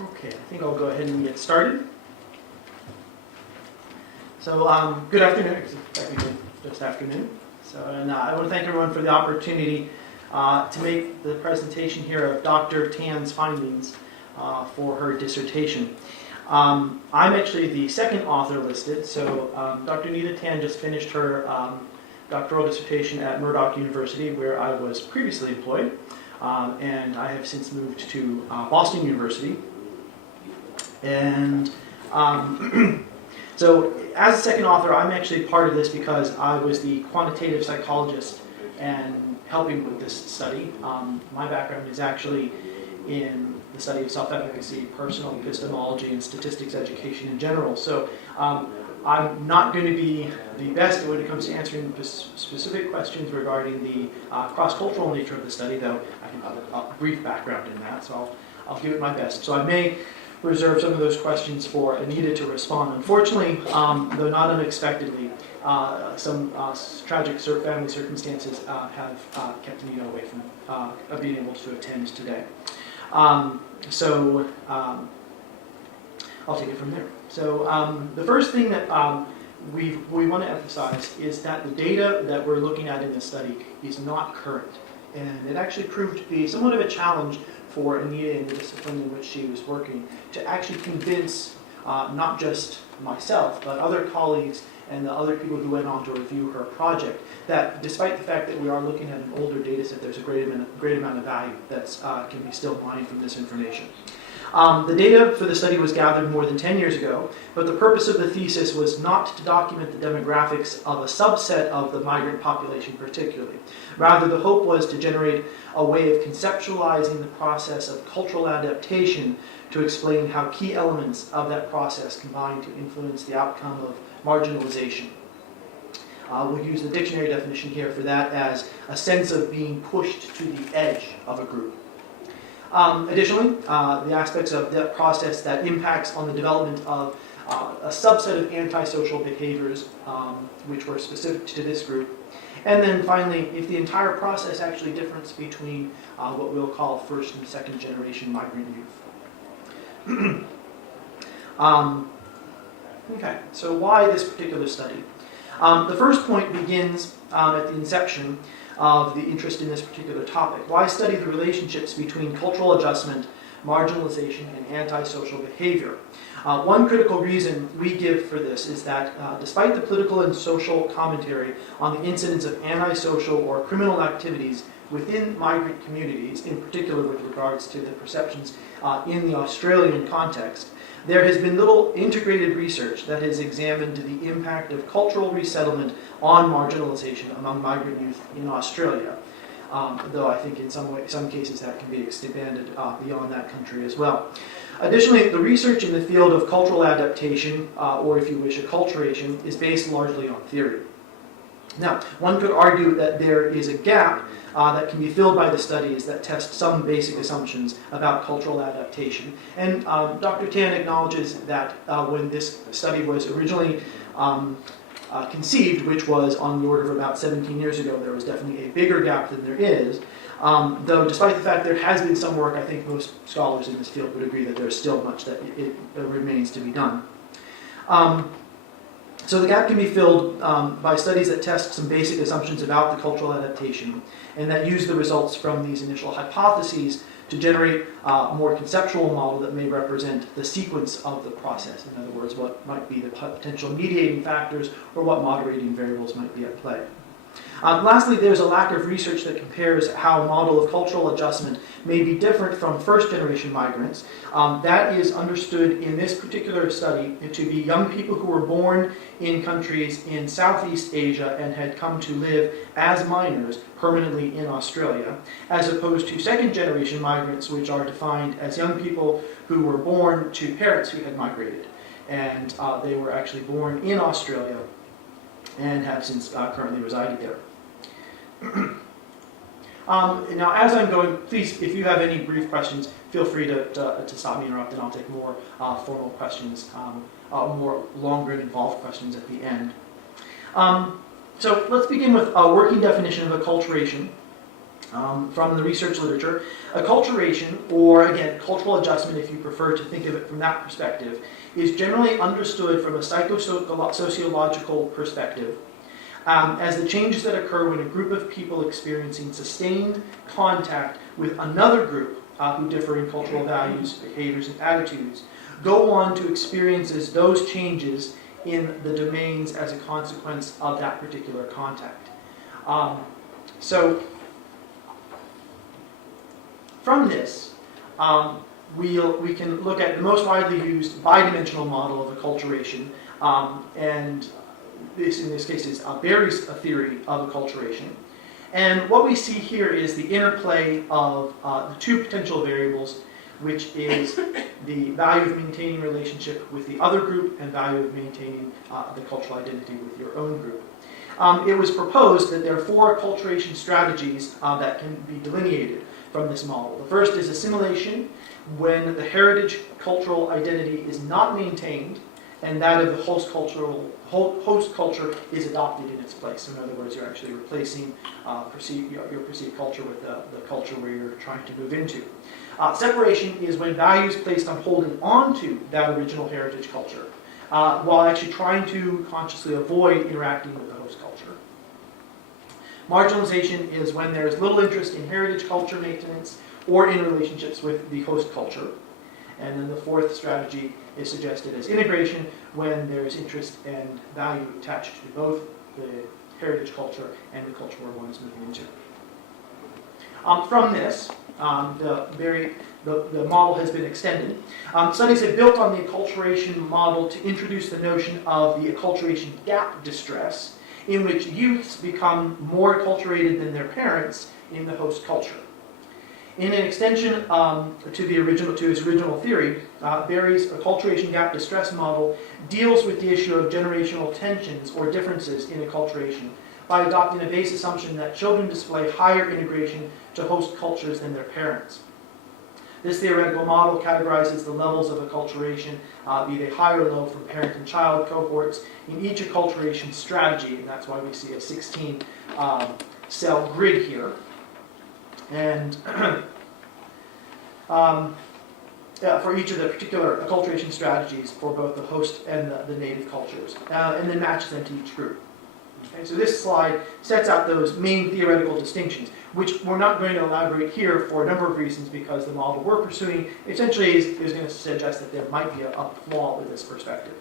Okay, I think I'll go ahead and get started. So, good afternoon. It's technically just afternoon. And I want to thank everyone for the opportunity to make the presentation here of Dr. Tan's findings for her dissertation. I'm actually the second author listed. So, Dr. Nita Tan just finished her doctoral dissertation at Murdoch University, where I was previously employed. And I have since moved to Boston University. And so as a second author, I'm actually part of this because I was the quantitative psychologist and helping with this study. My background is actually in the study of self-efficacy, personal epistemology, and statistics education in general. So I'm not going to be the best when it comes to answering specific questions regarding the cross-cultural nature of the study, though I can have a brief background in that, so I'll give it my best. So I may reserve some of those questions for Anita to respond. Unfortunately, though not unexpectedly, some tragic family circumstances have kept Anita away from being able to attend today. So I'll take it from there. So the first thing that we want to emphasize is that the data that we're looking at in this study is not current. And it actually proved to be somewhat of a challenge for Anita in the discipline in which she was working to actually convince not just myself, but other colleagues and the other people who went on to review her project, that despite the fact that we are looking at an older data set, there's a great amount of value that can be still mined from this information. The data for the study was gathered more than 10 years ago, but the purpose of the thesis was not to document the demographics of a subset of the migrant population particularly. Rather, the hope was to generate a way of conceptualizing the process of cultural adaptation to explain how key elements of that process combine to influence the outcome of marginalization. We'll use the dictionary definition here for that as a sense of being pushed to the edge of a group. Additionally, the aspects of that process that impacts on the development of a subset of antisocial behaviors, which were specific to this group. And then finally, if the entire process actually differs between what we'll call first and second generation migrant youth. Okay, so why this particular study? The first point begins at the inception of the interest in this particular topic. Why study the relationships between cultural adjustment, marginalization, and antisocial behavior? One critical reason we give for this is that despite the political and social commentary on the incidence of antisocial or criminal activities within migrant communities, in particular with regards to the perceptions in the Australian context, there has been little integrated research that has examined the impact of cultural resettlement on marginalization among migrant youth in Australia, though I think in some cases that can be expanded beyond that country as well. Additionally, the research in the field of cultural adaptation, or if you wish, acculturation, is based largely on theory. Now, one could argue that there is a gap that can be filled by the studies that test some basic assumptions about cultural adaptation. And Dr. Tan acknowledges that when this study was originally conceived, which was on the order of about 17 years ago, there was definitely a bigger gap than there is. Though despite the fact there has been some work, I think most scholars in this field would agree that there is still much that it remains to be done. So the gap can be filled by studies that test some basic assumptions about the cultural adaptation and that use the results from these initial hypotheses to generate a more conceptual model that may represent the sequence of the process. In other words, what might be the potential mediating factors or what moderating variables might be at play. Lastly, there's a lack of research that compares how a model of cultural adjustment may be different from first-generation migrants. That is understood in this particular study to be young people who were born in countries in Southeast Asia and had come to live as minors permanently in Australia, as opposed to second-generation migrants, which are defined as young people who were born to parents who had migrated. And they were actually born in Australia and have since currently resided there. Now, as I'm going, please, if you have any brief questions, feel free to stop me, interrupt, and I'll take more formal questions, more longer and involved questions at the end. So let's begin with a working definition of acculturation. from the research literature. Acculturation, or again, cultural adjustment if you prefer to think of it from that perspective, is generally understood from a psychosociological perspective as the changes that occur when a group of people experiencing sustained contact with another group who differ in cultural values, behaviors, and attitudes go on to experience those changes in the domains as a consequence of that particular contact. So from this, we can look at the most widely used bidimensional model of acculturation, and this in this case is Berry's theory of acculturation. And what we see here is the interplay of the two potential variables, which is the value of maintaining relationship with the other group and value of maintaining the cultural identity with your own group. It was proposed that there are 4 acculturation strategies that can be delineated from this model. The first is assimilation, when the heritage cultural identity is not maintained and that of the host culture is adopted in its place. So in other words, you're actually replacing your perceived culture with the culture where you're trying to move into. Separation is when value is placed on holding on to that original heritage culture while actually trying to consciously avoid interacting with the host culture. Marginalization is when there is little interest in heritage culture maintenance or in relationships with the host culture. And then the 4th strategy is suggested as integration, when there is interest and value attached to both the heritage culture and the culture where one is moving into. From this, the model has been extended. Studies have built on the acculturation model to introduce the notion of the acculturation gap distress, in which youths become more acculturated than their parents in the host culture. In an extension to his original theory, Berry's acculturation gap distress model deals with the issue of generational tensions or differences in acculturation by adopting a base assumption that children display higher integration to host cultures than their parents. This theoretical model categorizes the levels of acculturation, be they high or low, from parent and child cohorts in each acculturation strategy, and that's why we see a 16 cell grid here. And for each of the particular acculturation strategies for both the host and the native cultures, and then matches them to each group. Okay, so this slide sets out those main theoretical distinctions, which we're not going to elaborate here for a number of reasons, because the model we're pursuing essentially is going to suggest that there might be a flaw with this perspective.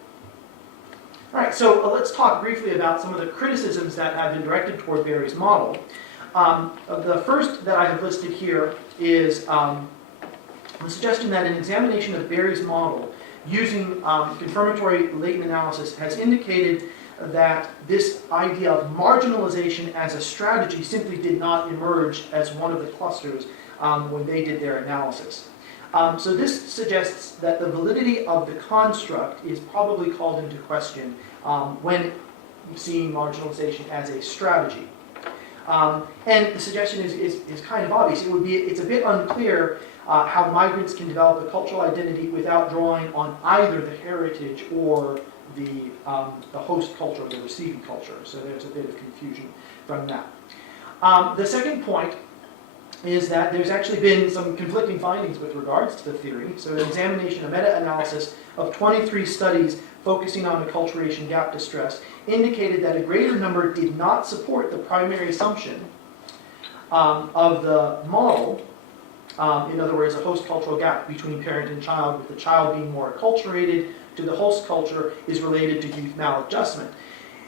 All right, so let's talk briefly about some of the criticisms that have been directed toward Berry's model. The first that I have listed here is the suggestion that an examination of Berry's model using confirmatory latent analysis has indicated that this idea of marginalization as a strategy simply did not emerge as one of the clusters when they did their analysis. So this suggests that the validity of the construct is probably called into question when seeing marginalization as a strategy. And the suggestion is kind of obvious. It's a bit unclear how migrants can develop a cultural identity without drawing on either the heritage or the host culture or the receiving culture. So there's a bit of confusion from that. The second point is that there's actually been some conflicting findings with regards to the theory. So an examination, a meta-analysis of 23 studies focusing on acculturation gap distress indicated that a greater number did not support the primary assumption of the model. In other words, a host cultural gap between parent and child, with the child being more acculturated to the host culture, is related to youth maladjustment.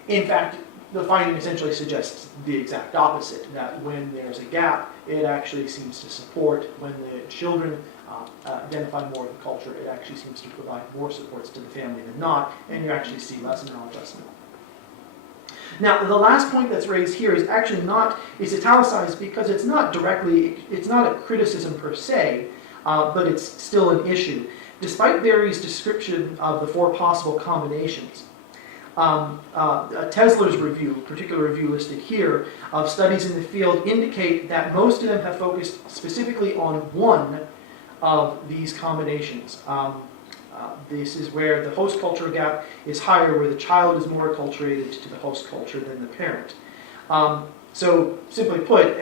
In fact, the finding essentially suggests the exact opposite, that when there's a gap, it actually seems to support, when the children identify more with the culture, it actually seems to provide more supports to the family than not, and you actually see less maladjustment. Now, the last point that's raised here is actually it's italicized because it's not a criticism per se, but it's still an issue. Despite Berry's description of the 4 possible combinations, Tesler's review, particular review listed here, of studies in the field indicate that most of them have focused specifically on one of these combinations. This is where the host culture gap is higher, where the child is more acculturated to the host culture than the parent. So simply put,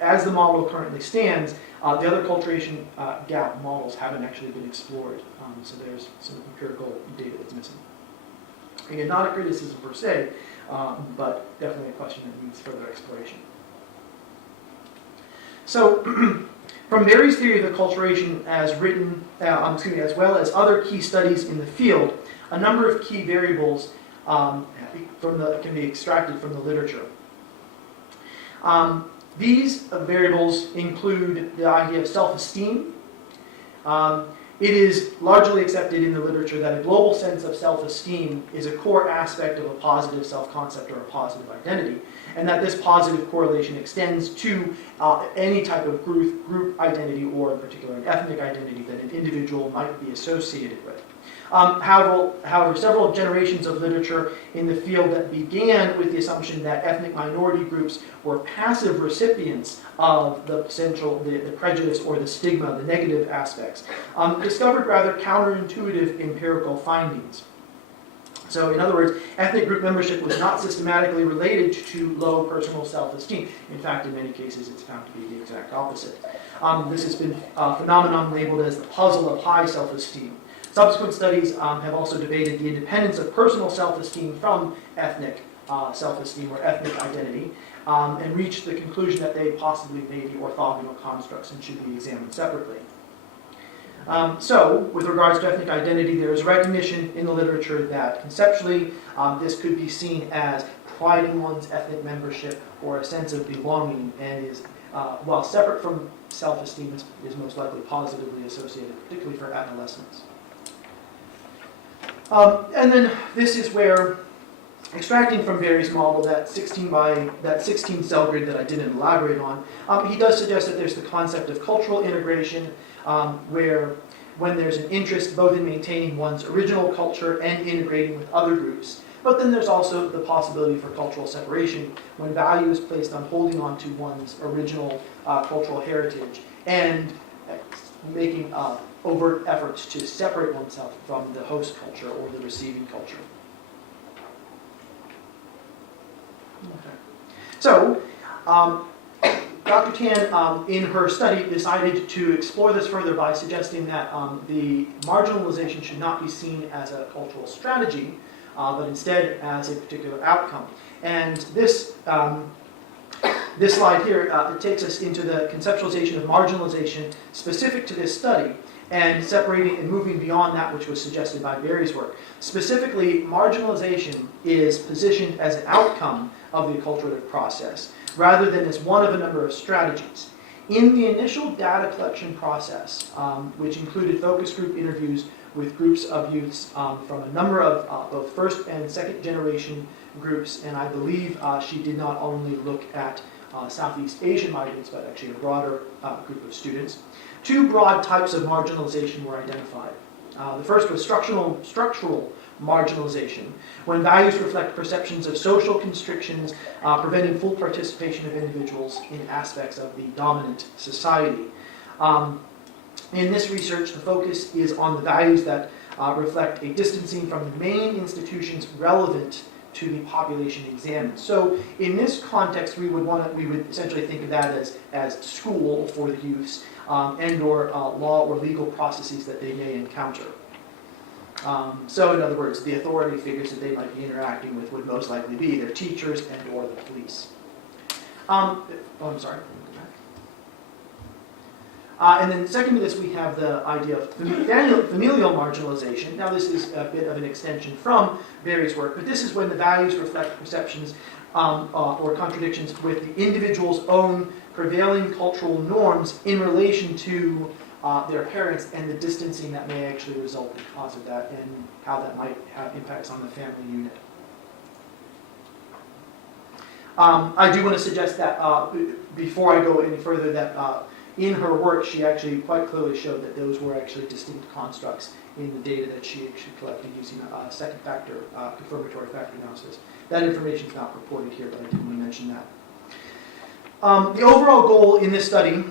as the model currently stands, the other acculturation gap models haven't actually been explored, so there's some empirical data that's missing. Again, not a criticism per se, but definitely a question that needs further exploration. So, from Berry's theory of acculturation as written, as well as other key studies in the field, a number of key variables can be extracted from the literature. These variables include the idea of self-esteem. It is largely accepted in the literature that a global sense of self-esteem is a core aspect of a positive self-concept or a positive identity, and that this positive correlation extends to any type of group identity, or in particular an ethnic identity that an individual might be associated with. However, several generations of literature in the field that began with the assumption that ethnic minority groups were passive recipients of the prejudice or the stigma, the negative aspects, discovered rather counterintuitive empirical findings. So, in other words, ethnic group membership was not systematically related to low personal self-esteem. In fact, in many cases, it's found to be the exact opposite. This has been a phenomenon labeled as the puzzle of high self-esteem. Subsequent studies have also debated the independence of personal self-esteem from ethnic self-esteem or ethnic identity, and reached the conclusion that they possibly may be orthogonal constructs and should be examined separately. So, with regards to ethnic identity, there is recognition in the literature that conceptually this could be seen as pride in one's ethnic membership or a sense of belonging, and is, while separate from self-esteem, is most likely positively associated, particularly for adolescents. And then this is where, extracting from Berry's model, that 16 cell grid that I didn't elaborate on, he does suggest that there's the concept of cultural integration, where when there's an interest both in maintaining one's original culture and integrating with other groups. But then there's also the possibility for cultural separation when value is placed on holding on to one's original cultural heritage and making overt efforts to separate oneself from the host culture or the receiving culture. Okay. So, Dr. Tan, in her study, decided to explore this further by suggesting that the marginalization should not be seen as a cultural strategy, but instead as a particular outcome. And this slide here it takes us into the conceptualization of marginalization specific to this study, and separating and moving beyond that which was suggested by Berry's work. Specifically, marginalization is positioned as an outcome of the acculturative process, rather than as one of a number of strategies. In the initial data collection process, which included focus group interviews with groups of youths from a number of both first and second generation groups, and I believe she did not only look at Southeast Asian migrants, but actually a broader group of students. Two broad types of marginalization were identified. The first was structural marginalization, when values reflect perceptions of social constrictions preventing full participation of individuals in aspects of the dominant society. In this research, the focus is on the values that reflect a distancing from the main institutions relevant to the population examined. So in this context, we would essentially think of that as school for the youths, and or law or legal processes that they may encounter. So in other words, the authority figures that they might be interacting with would most likely be their teachers and or the police. I'm sorry. And then second to this, we have the idea of familial marginalization. Now this is a bit of an extension from Berry's work, but this is when the values reflect perceptions or contradictions with the individual's own prevailing cultural norms in relation to their parents, and the distancing that may actually result because of that, and how that might have impacts on the family unit. I do want to suggest that before I go any further, that in her work she actually quite clearly showed that those were actually distinct constructs in the data that she actually collected using a second factor, confirmatory factor analysis. That information is not reported here, but I did want to mention that. The overall goal in this study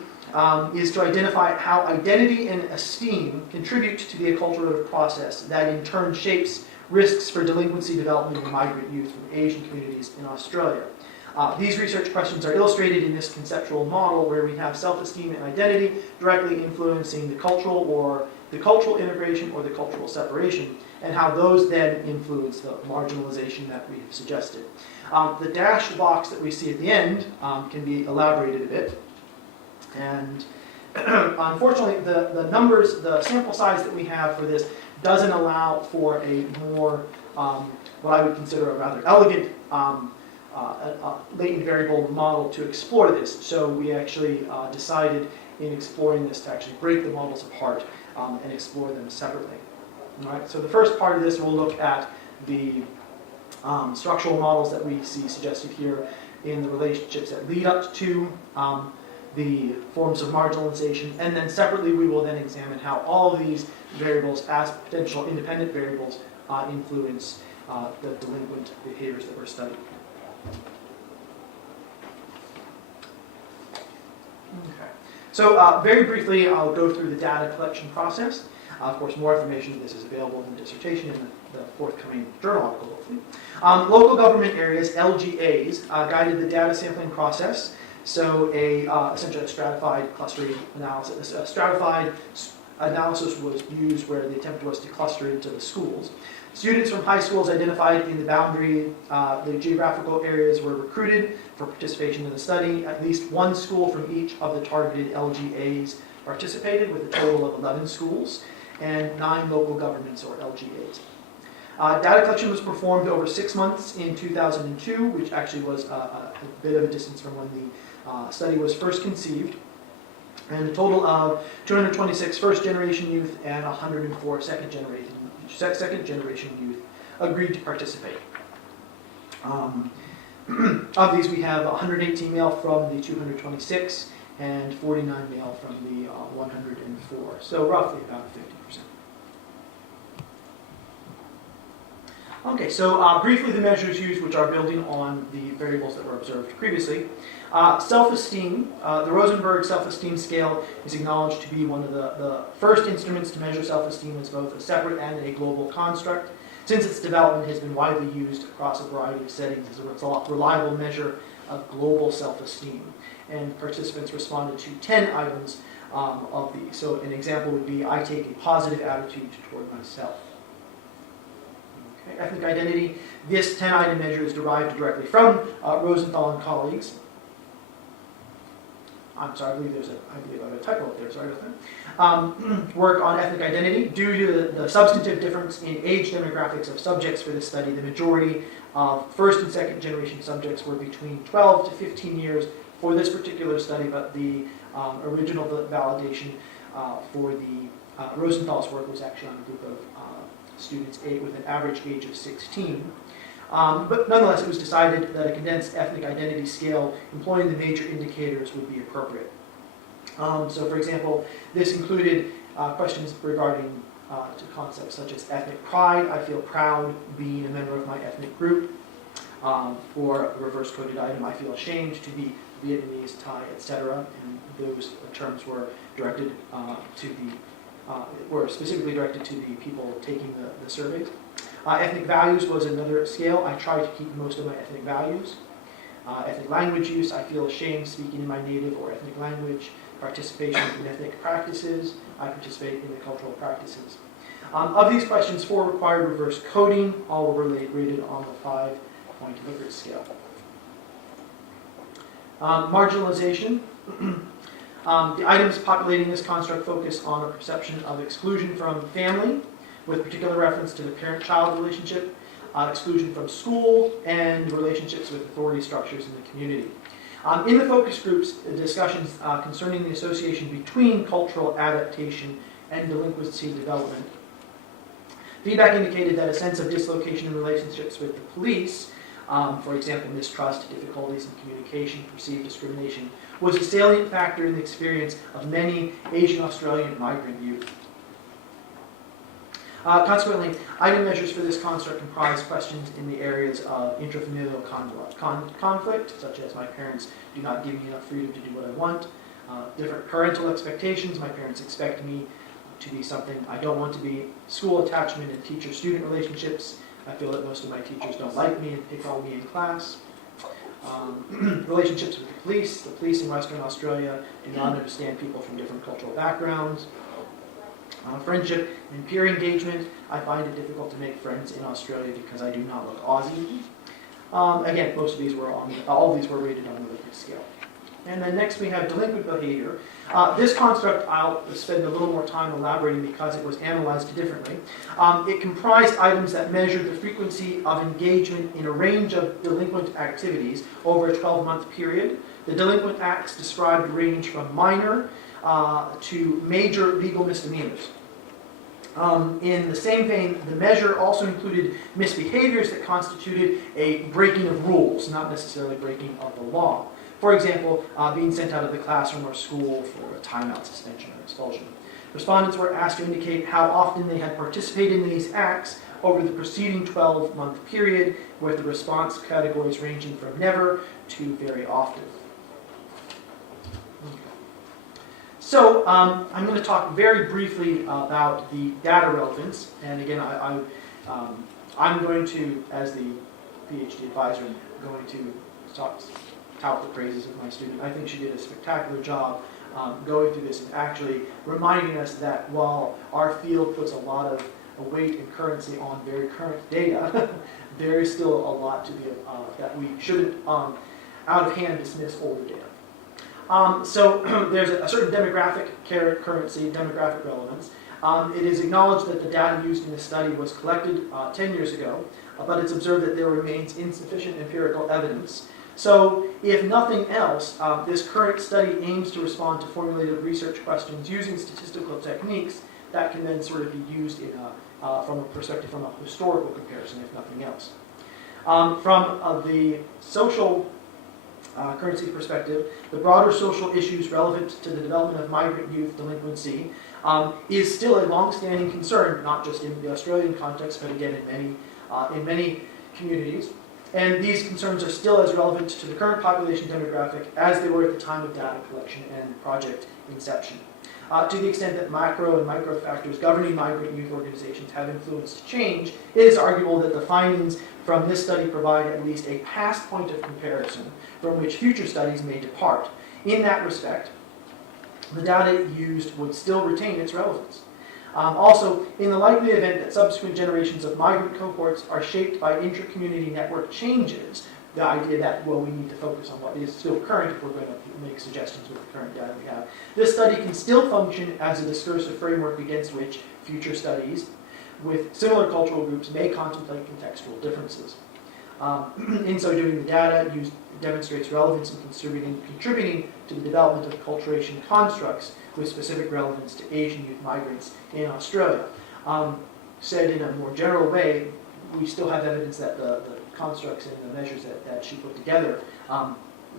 is to identify how identity and esteem contribute to the acculturative process that in turn shapes risks for delinquency development in migrant youth from Asian communities in Australia. These research questions are illustrated in this conceptual model where we have self-esteem and identity directly influencing the cultural integration or the cultural separation, and how those then influence the marginalization that we have suggested. The dashed box that we see at the end can be elaborated a bit. And unfortunately, the numbers, the sample size that we have for this doesn't allow for a more, what I would consider a rather elegant latent variable model to explore this. So we actually decided in exploring this to actually break the models apart and explore them separately. All right, so the first part of this, we'll look at the structural models that we see suggested here in the relationships that lead up to the forms of marginalization, and then separately we will then examine how all of these variables as potential independent variables influence the delinquent behaviors that we're studying. Okay. So very briefly, I'll go through the data collection process. Of course, more information of this is available in the dissertation in the forthcoming journal article, hopefully. Local government areas, LGAs, guided the data sampling process. So essentially a stratified clustering analysis. A stratified analysis was used where the attempt was to cluster into the schools. Students from high schools identified in the boundary, the geographical areas were recruited for participation in the study. At least one school from each of the targeted LGAs participated, with a total of 11 schools and 9 local governments or LGAs. Data collection was performed over 6 months in 2002, which actually was a bit of a distance from when the study was first conceived. And a total of 226 first-generation youth and 104 second-generation youth agreed to participate. Of these, we have 118 male from the 226 and 49 male from the 104, so roughly about 50%. Okay, so briefly the measures used, which are building on the variables that were observed previously. Self-esteem, the Rosenberg Self-Esteem Scale is acknowledged to be one of the first instruments to measure self-esteem as both a separate and a global construct. Since its development, has been widely used across a variety of settings as a reliable measure of global self-esteem. And participants responded to 10 items of these. So an example would be, I take a positive attitude toward myself. Okay. Ethnic identity, this 10-item measure is derived directly from Rosenthal and colleagues. I'm sorry, I believe I have a typo up there, sorry about that. Work on ethnic identity. Due to the substantive difference in age demographics of subjects for this study, the majority of first and second generation subjects were between 12 to 15 years for this particular study, but the original validation for the Rosenthal's work was actually on a group of students with an average age of 16. But nonetheless, it was decided that a condensed ethnic identity scale employing the major indicators would be appropriate. So for example, this included questions regarding to concepts such as ethnic pride. I feel proud being a member of my ethnic group. For a reverse-coded item, I feel ashamed to be Vietnamese, Thai, etc. And those terms were directed were specifically directed to the people taking the surveys. Ethnic values was another scale. I try to keep most of my ethnic values. Ethnic language use, I feel ashamed speaking in my native or ethnic language. Participation in ethnic practices, I participate in the cultural practices. Of these questions, 4 required reverse coding. All were rated on the 5-point Likert scale. Marginalization. The items populating this construct focus on a perception of exclusion from family, with particular reference to the parent-child relationship, exclusion from school, and relationships with authority structures in the community. In the focus groups, discussions concerning the association between cultural adaptation and delinquency development. Feedback indicated that a sense of dislocation in relationships with the police, for example, mistrust, difficulties in communication, perceived discrimination, was a salient factor in the experience of many Asian Australian migrant youth. Consequently, item measures for this construct comprise questions in the areas of intrafamilial conflict, such as my parents do not give me enough freedom to do what I want, different parental expectations, my parents expect me to be something I don't want to be, school attachment and teacher-student relationships, I feel that most of my teachers don't like me and pick on me in class, Relationships with the police. The police in Western Australia do not understand people from different cultural backgrounds. Friendship and peer engagement. I find it difficult to make friends in Australia because I do not look Aussie. Again, most of these were all of these were rated on the Likert scale. And then next we have delinquent behavior. This construct I'll spend a little more time elaborating because it was analyzed differently. It comprised items that measured the frequency of engagement in a range of delinquent activities over a 12-month period. The delinquent acts described range from minor to major legal misdemeanors. In the same vein, the measure also included misbehaviors that constituted a breaking of rules, not necessarily breaking of the law. For example, being sent out of the classroom or school for a timeout, suspension, or expulsion. Respondents were asked to indicate how often they had participated in these acts over the preceding 12-month period, with the response categories ranging from never to very often. So I'm going to talk very briefly about the data relevance, and again, I'm going to, as the PhD advisor, going to tout the praises of my student. I think she did a spectacular job going through this and actually reminding us that while our field puts a lot of weight and currency on very current data, there is still a lot to be that we shouldn't out of hand dismiss older data. So there's a certain demographic currency, demographic relevance. It is acknowledged that the data used in this study was collected 10 years ago, but it's observed that there remains insufficient empirical evidence. So if nothing else, this current study aims to respond to formulated research questions using statistical techniques that can then sort of be used in from a perspective, from a historical comparison, if nothing else. From the social currency perspective, the broader social issues relevant to the development of migrant youth delinquency is still a long-standing concern, not just in the Australian context, but again in many communities. And these concerns are still as relevant to the current population demographic as they were at the time of data collection and project inception. To the extent that macro and micro factors governing migrant youth organizations have influenced change, it is arguable that the findings from this study provide at least a past point of comparison from which future studies may depart. In that respect, the data used would still retain its relevance. Also, in the likely event that subsequent generations of migrant cohorts are shaped by intra-community network changes, the idea that, well, we need to focus on what is still current if we're going to make suggestions with the current data we have. This study can still function as a discursive framework against which future studies with similar cultural groups may contemplate contextual differences. In so doing, the data used demonstrates relevance in contributing to the development of acculturation constructs with specific relevance to Asian youth migrants in Australia. Said in a more general way, we still have evidence that the constructs and the measures that she put together,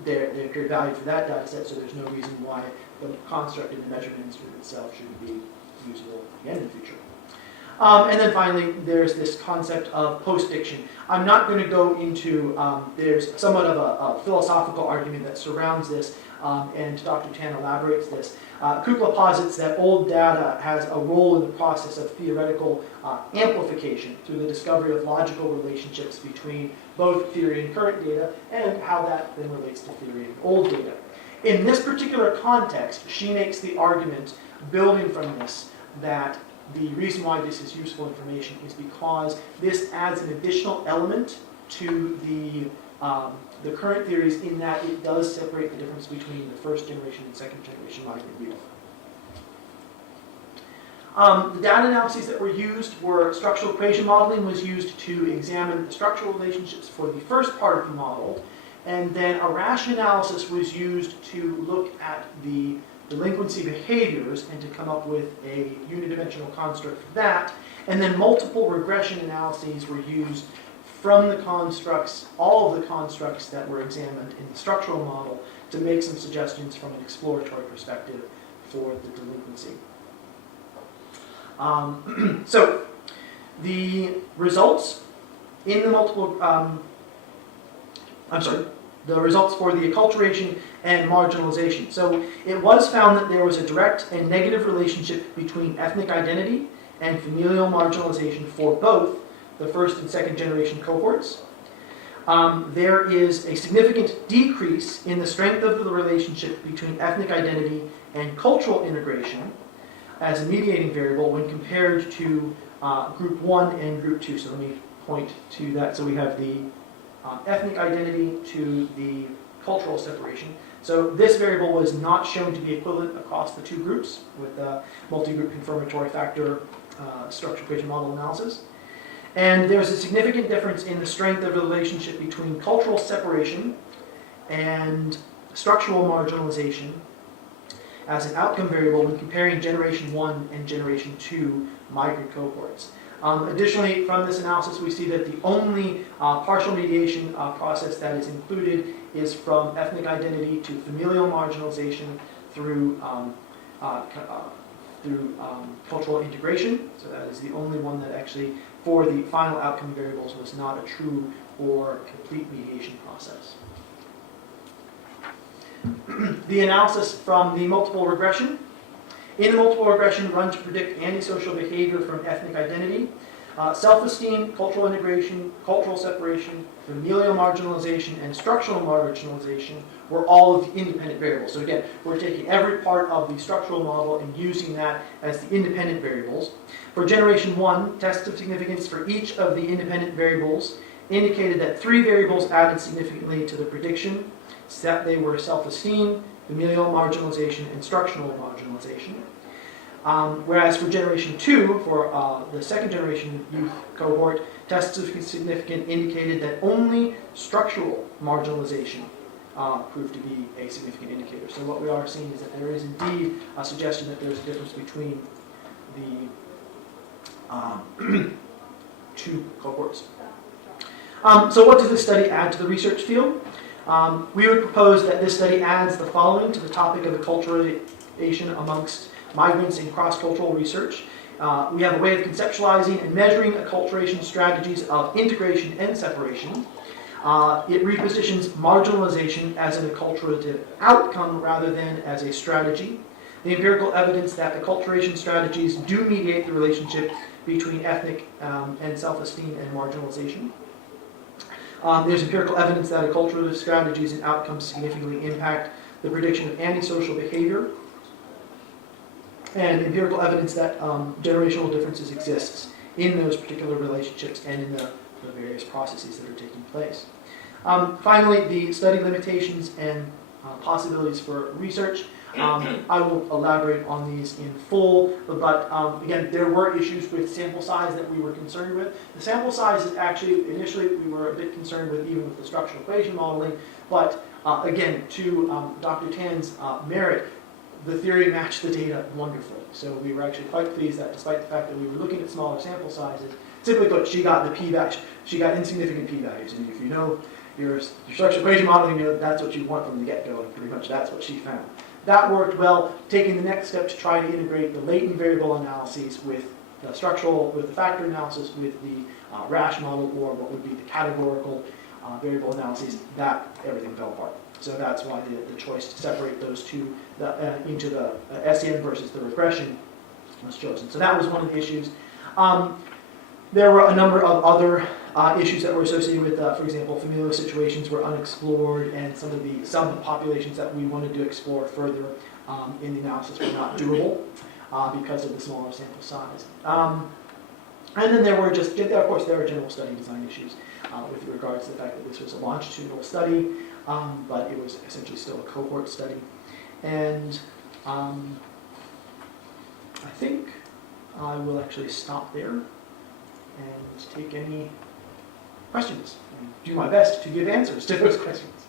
they create value for that data set, so there's no reason why the construct and the measurement instrument itself shouldn't be usable again in the future. And then finally, there's this concept of post-diction. I'm not going to go into, there's somewhat of a philosophical argument that surrounds this, and Dr. Tan elaborates this. Kukla posits that old data has a role in the process of theoretical amplification through the discovery of logical relationships between both theory and current data, and how that then relates to theory and old data. In this particular context, she makes the argument, building from this, that the reason why this is useful information is because this adds an additional element to the current theories in that it does separate the difference between the first generation and second generation migrant youth. The data analyses that were used were structural equation modeling was used to examine the structural relationships for the first part of the model, and then a ration analysis was used to look at the delinquency behaviors and to come up with a unidimensional construct for that. And then multiple regression analyses were used from the constructs, all of the constructs that were examined in the structural model, to make some suggestions from an exploratory perspective for the delinquency. So the results in the multiple, the results for the acculturation and marginalization. So it was found that there was a direct and negative relationship between ethnic identity and familial marginalization for both the first and second generation cohorts. there is a significant decrease in the strength of the relationship between ethnic identity and cultural integration as a mediating variable when compared to group 1 and group 2. So let me point to that. So we have the ethnic identity to the cultural separation. So this variable was not shown to be equivalent across the two groups with multi-group confirmatory factor structure equation model analysis. And there's a significant difference in the strength of the relationship between cultural separation and structural marginalization as an outcome variable when comparing Generation 1 and Generation 2 migrant cohorts. Additionally, from this analysis, we see that the only partial mediation process that is included is from ethnic identity to familial marginalization through cultural integration. So that is the only one that actually, for the final outcome variables, was not a true or complete mediation process. The analysis from the multiple regression. In the multiple regression run to predict antisocial behavior from ethnic identity, self-esteem, cultural integration, cultural separation, familial marginalization, and structural marginalization were all of the independent variables. So again, we're taking every part of the structural model and using that as the independent variables. For Generation 1, tests of significance for each of the independent variables indicated that 3 variables added significantly to the prediction, that they were self-esteem, familial marginalization, and structural marginalization. Whereas for Generation 2, for the second generation youth cohort, tests of significance indicated that only structural marginalization proved to be a significant indicator. So what we are seeing is that there is indeed a suggestion that there's a difference between the two cohorts. So what does this study add to the research field? We would propose that this study adds the following to the topic of acculturation amongst migrants in cross-cultural research. We have a way of conceptualizing and measuring acculturation strategies of integration and separation. It repositions marginalization as an acculturative outcome rather than as a strategy. The empirical evidence that acculturation strategies do mediate the relationship between ethnic and self-esteem and marginalization. There's empirical evidence that acculturative strategies and outcomes significantly impact the prediction of antisocial behavior, and empirical evidence that generational differences exist in those particular relationships and in the various processes that are taking place. Finally, the study limitations and possibilities for research. I will elaborate on these in full, but again, there were issues with sample size that we were concerned with. The sample size is actually, initially we were a bit concerned with even with the structural equation modeling, but again, to Dr. Tan's merit, the theory matched the data wonderfully. So we were actually quite pleased that despite the fact that we were looking at smaller sample sizes, simply put, she got the p-values, she got insignificant p-values, and if you know your structural equation modeling, you know that's what you want from the get-go, and pretty much that's what she found. That worked well, taking the next step to try to integrate the latent variable analyses with the structural, with the factor analysis, with the RASH model, or what would be the categorical variable analyses, that everything fell apart. So that's why the choice to separate those two into the SEM versus the regression was chosen. So that was one of the issues. There were a number of other issues that were associated with, for example, familial situations were unexplored, and some of the subpopulations that we wanted to explore further in the analysis were not doable because of the smaller sample size. And then there were just, of course, there were general study design issues with regards to the fact that this was a longitudinal study, but it was essentially still a cohort study. And I think I will actually stop there and take any questions and do my best to give answers to those questions.